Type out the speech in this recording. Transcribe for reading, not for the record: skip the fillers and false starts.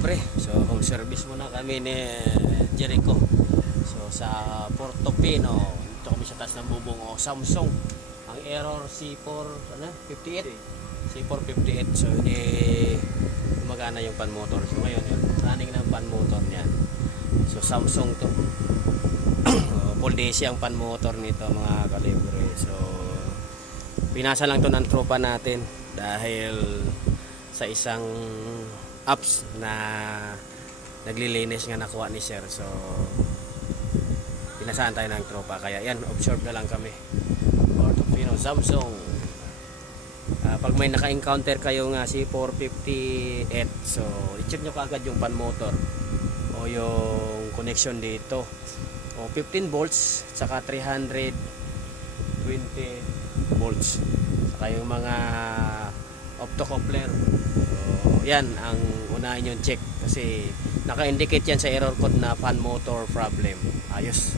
kalibre. So home service muna kami ni Jericho. So sa Portofino, dito kami sa taas ng bubong o Samsung. Ang error C4 ano 58. C458. So hindi gumagana yung pan motor. So ngayon yun, running ng pan motor niyan. So Samsung to. Full DC ang pan motor nito mga kalibre. So pinasa lang to ng tropa natin dahil sa isang apps na naglilinis nga nakuha ni sir. So pinasahan tayo ng tropa, kaya yan, observe na lang kami. Portofino Samsung. Pag may naka-encounter kayo nga si 458, so i-check nyo kaagad yung pan motor o yung connection dito, o 15 volts saka 320 volts, saka yung mga optocoupler. So yan ang unahin yung check kasi naka-indicate yan sa error code na fan motor problem. Ayos.